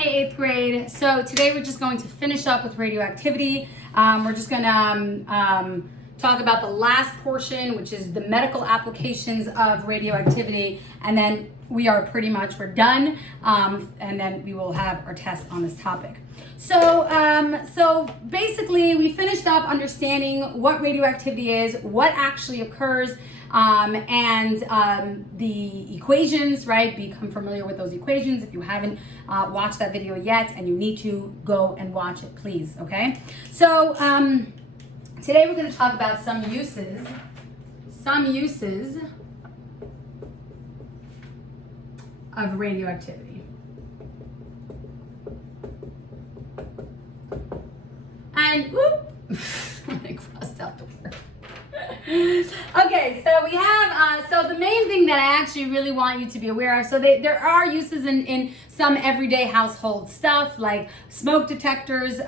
Hey, 8th grade. So today we're just going to finish up with radioactivity. We're just going to talk about the last portion, which is the medical applications of radioactivity. And then we're done. And then we will have our test on this topic. So basically we finished up understanding what radioactivity is, what actually occurs, and the equations, right? Become familiar with those equations. If you haven't watched that video yet, and you need to go and watch it, please, okay? So today we're going to talk about some uses of radioactivity. And whoop, I crossed out the word. Okay, so we have, so the main thing that I actually really want you to be aware of, so there are uses in some everyday household stuff, like smoke detectors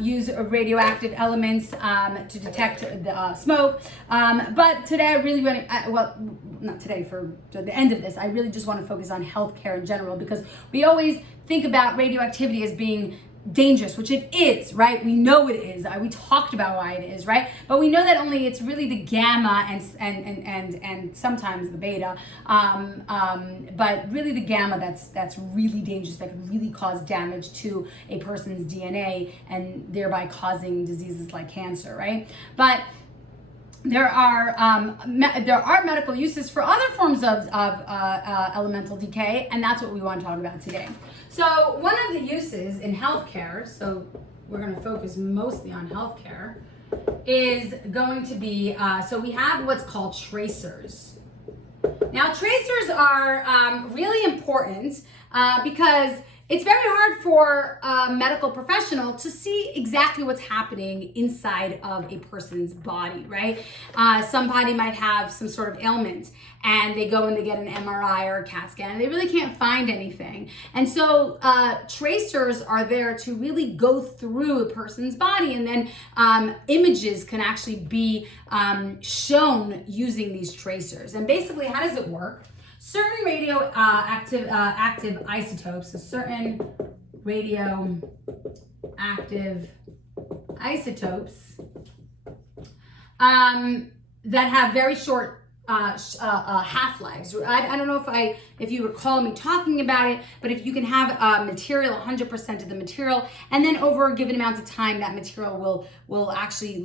use radioactive elements to detect the smoke. But today I really want to, well, not today, for the end of this, I really just want to focus on healthcare in general, because we always think about radioactivity as being dangerous, which it is, right? We know it is. We talked about why it is, right? But we know that only it's really the gamma and sometimes the beta, but really the gamma that's really dangerous, that could really cause damage to a person's DNA and thereby causing diseases like cancer, right? But there are medical uses for other forms of elemental decay, and that's what we want to talk about today. So one of the uses in healthcare, so we're going to focus mostly on healthcare, is going to be, so we have what's called tracers. Now tracers are really important because it's very hard for a medical professional to see exactly what's happening inside of a person's body, right? Somebody might have some sort of ailment and they go and they get an MRI or a CAT scan and they really can't find anything. And so tracers are there to really go through a person's body, and then images can actually be shown using these tracers. And basically, how does it work? Certain radioactive active isotopes, so certain radioactive isotopes that have very short half-lives. I don't know if you recall me talking about it, but if you can have material, 100% of the material, and then over a given amount of time, that material will actually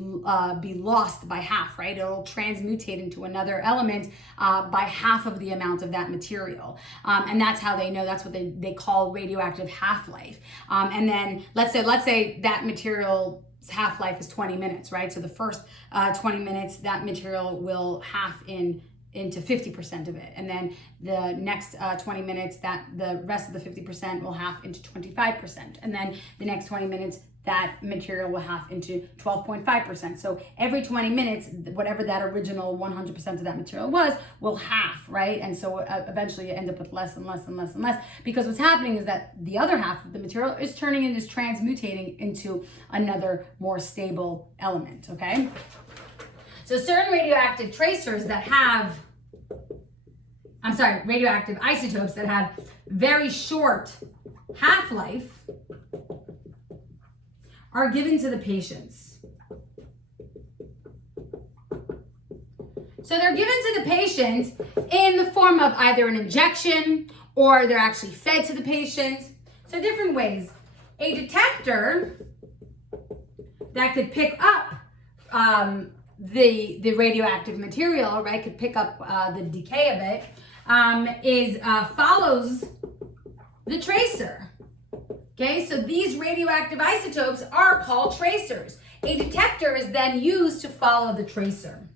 be lost by half, right? It'll transmutate into another element by half of the amount of that material. And that's how they know, that's what they call radioactive half-life. And then let's say that material half-life is 20 minutes, right? So the first 20 minutes, that material will half into 50% of it. And then the next 20 minutes, that the rest of the 50% will half into 25%. And then the next 20 minutes, that material will half into 12.5%. So every 20 minutes, whatever that original 100% of that material was, will half, right? And so eventually you end up with less and less and less and less, because what's happening is that the other half of the material is turning and is transmutating into another more stable element, okay? So certain radioactive tracers that have, radioactive isotopes that have very short half-life are given to the patients. So they're given to the patient in the form of either an injection or they're actually fed to the patient. So different ways. A detector that could pick up the radioactive material, right, could pick up the decay of it, follows the tracer. Okay, so these radioactive isotopes are called tracers. A detector is then used to follow the tracer.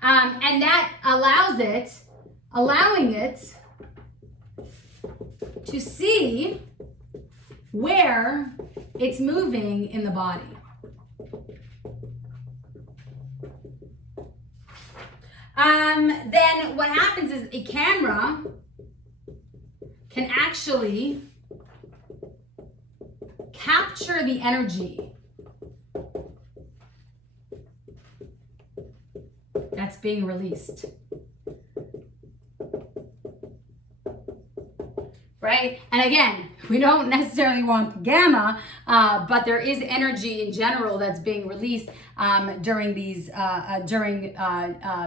And that allowing it to see where it's moving in the body. Then what happens is a camera can actually capture the energy that's being released. right? And again, we don't necessarily want the gamma, but there is energy in general that's being released during these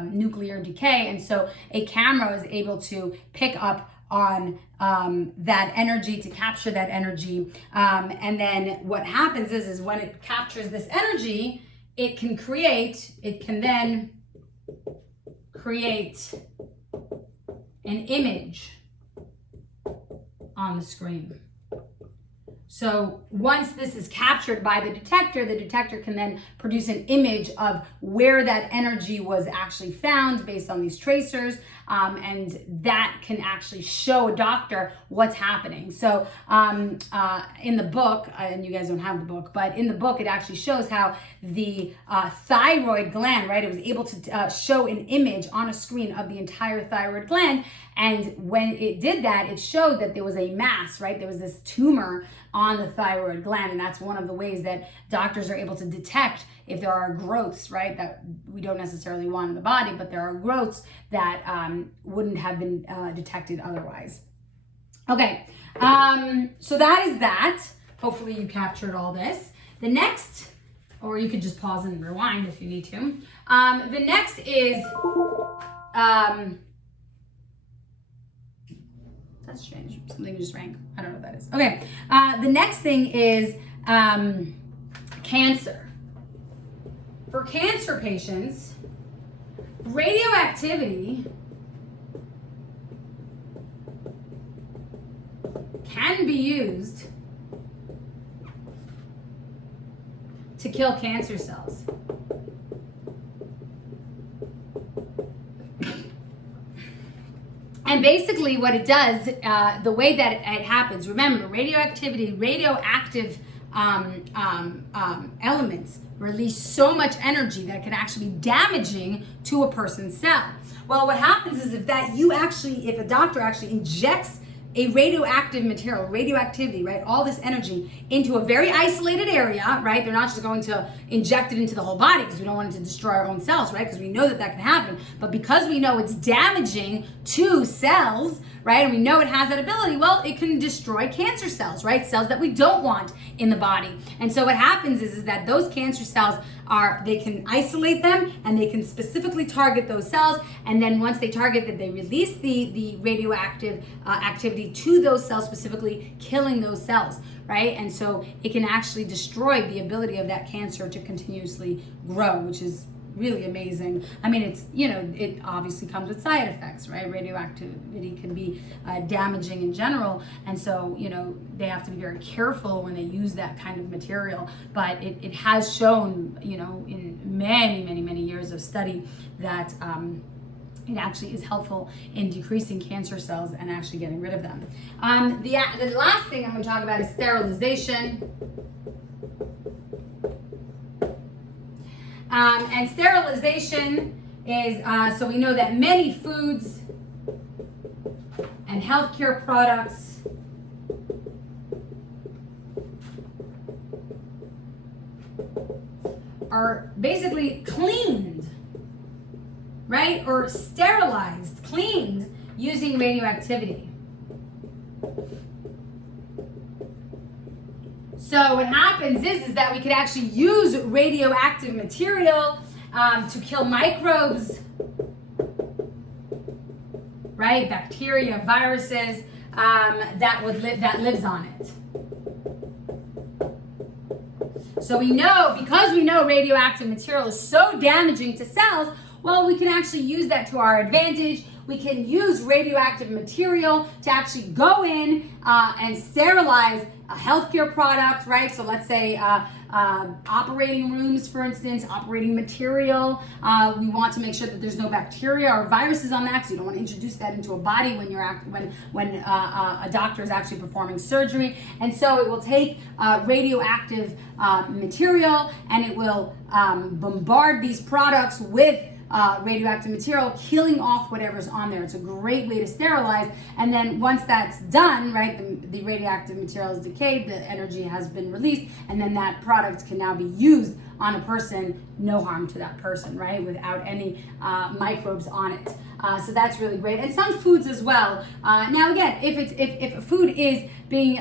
nuclear decay, and so a camera is able to pick up on that energy, to capture that energy, and then what happens is when it captures this energy, it can then create an image on the screen. So once this is captured by the detector can then produce an image of where that energy was actually found based on these tracers, and that can actually show a doctor what's happening. So in the book, and you guys don't have the book, but in the book it actually shows how the thyroid gland, right, it was able to show an image on a screen of the entire thyroid gland. And when it did that, it showed that there was a mass, right? There was this tumor on the thyroid gland. And that's one of the ways that doctors are able to detect if there are growths, right, that we don't necessarily want in the body, but there are growths that wouldn't have been detected otherwise. Okay, so that is that. Hopefully you captured all this. The next, or you could just pause and rewind if you need to. The next is, that's strange. Something just rang. I don't know what that is. Okay. The next thing is cancer. For cancer patients, radioactivity can be used to kill cancer cells. And basically what it does, the way that it happens, remember, radioactive elements release so much energy that it can actually be damaging to a person's cell. Well, what happens is if a doctor actually injects a radioactive material, radioactivity, right, all this energy into a very isolated area, right? They're not just going to inject it into the whole body because we don't want it to destroy our own cells, right? Because we know that can happen. But because we know it's damaging to cells, right, and we know it has that ability, well, it can destroy cancer cells, right? Cells that we don't want in the body. And so what happens is that those cancer cells they can isolate them and they can specifically target those cells, and then once they target that, they release the radioactive activity to those cells, specifically killing those cells, right? And so it can actually destroy the ability of that cancer to continuously grow, which is really amazing. I mean, it obviously comes with side effects, right? Radioactivity can be damaging in general, and so they have to be very careful when they use that kind of material. But it has shown, in many years of study that it actually is helpful in decreasing cancer cells and actually getting rid of them. The last thing I'm going to talk about is sterilization. And sterilization is, so we know that many foods and healthcare products are basically cleaned, right? Or sterilized, cleaned using radioactivity. So what happens is that we could actually use radioactive material to kill microbes, right? Bacteria, viruses that lives on it. So because we know radioactive material is so damaging to cells, well, we can actually use that to our advantage. We can use radioactive material to actually go in and sterilize a healthcare product, right? So let's say operating rooms, for instance, operating material. We want to make sure that there's no bacteria or viruses on that, because you don't want to introduce that into a body when a doctor is actually performing surgery. And so it will take radioactive material, and it will bombard these products with radioactive material, killing off whatever's on there. It's a great way to sterilize. And then once that's done, right, the radioactive material is decayed, the energy has been released, and then that product can now be used on a person, no harm to that person, right? Without any microbes on it. So that's really great. And some foods as well. Now again, if a food is being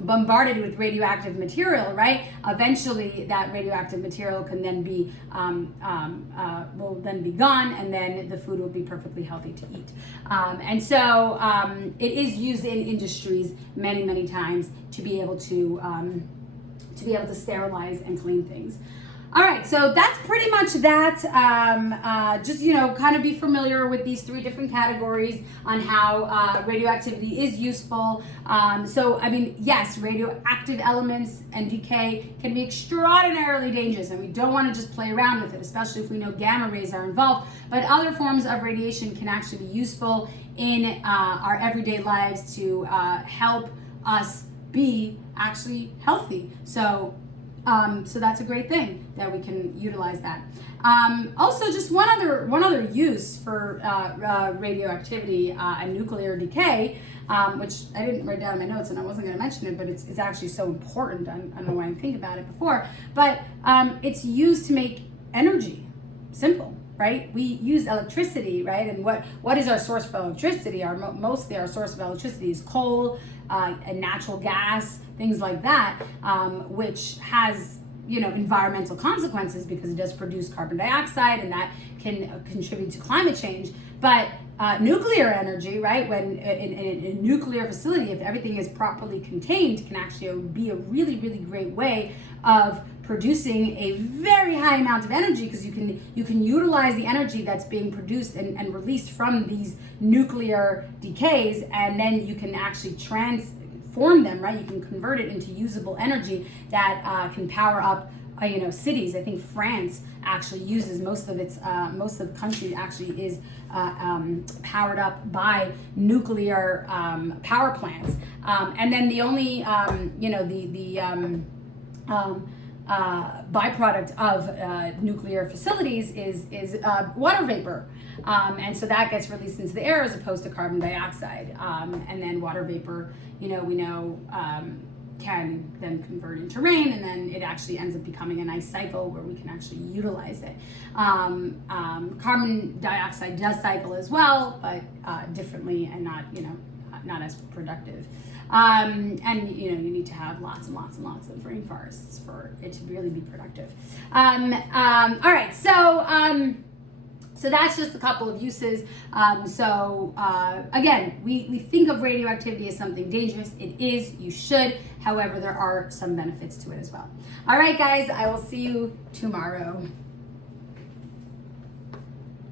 bombarded with radioactive material, right? Eventually that radioactive material can then be will then be gone, and then the food will be perfectly healthy to eat. And so it is used in industries many times to be able to sterilize and clean things. All right, so that's pretty much that. Just, kind of be familiar with these three different categories on how radioactivity is useful. So, I mean, yes, radioactive elements and decay can be extraordinarily dangerous, and we don't want to just play around with it, especially if we know gamma rays are involved. But other forms of radiation can actually be useful in our everyday lives to help us be actually healthy. So that's a great thing that we can utilize that. Also, just one other use for radioactivity and nuclear decay, which I didn't write down in my notes and I wasn't going to mention it, but it's actually so important. I don't know why I didn't think about it before, but it's used to make energy. Simple. Right? We use electricity, right? And what is our source of electricity? Mostly our source of electricity is coal and natural gas, things like that, which has environmental consequences because it does produce carbon dioxide, and that can contribute to climate change. But nuclear energy, right? When in a nuclear facility, if everything is properly contained, can actually be a really great way of producing a very high amount of energy, because you can utilize the energy that's being produced and released from these nuclear decays, and then you can actually transform them, right? You can convert it into usable energy that can power up cities. I think France actually uses most of the country actually is powered up by nuclear power plants, and then the only byproduct of nuclear facilities is water vapor, and so that gets released into the air as opposed to carbon dioxide, and then water vapor, we know can then convert into rain, and then it actually ends up becoming a nice cycle where we can actually utilize it. Carbon dioxide does cycle as well, but differently and not as productive. And you need to have lots and lots and lots of rainforests for it to really be productive. All right, so that's just a couple of uses. Again, we think of radioactivity as something dangerous. It is, you should. However, there are some benefits to it as well. All right, guys, I will see you tomorrow.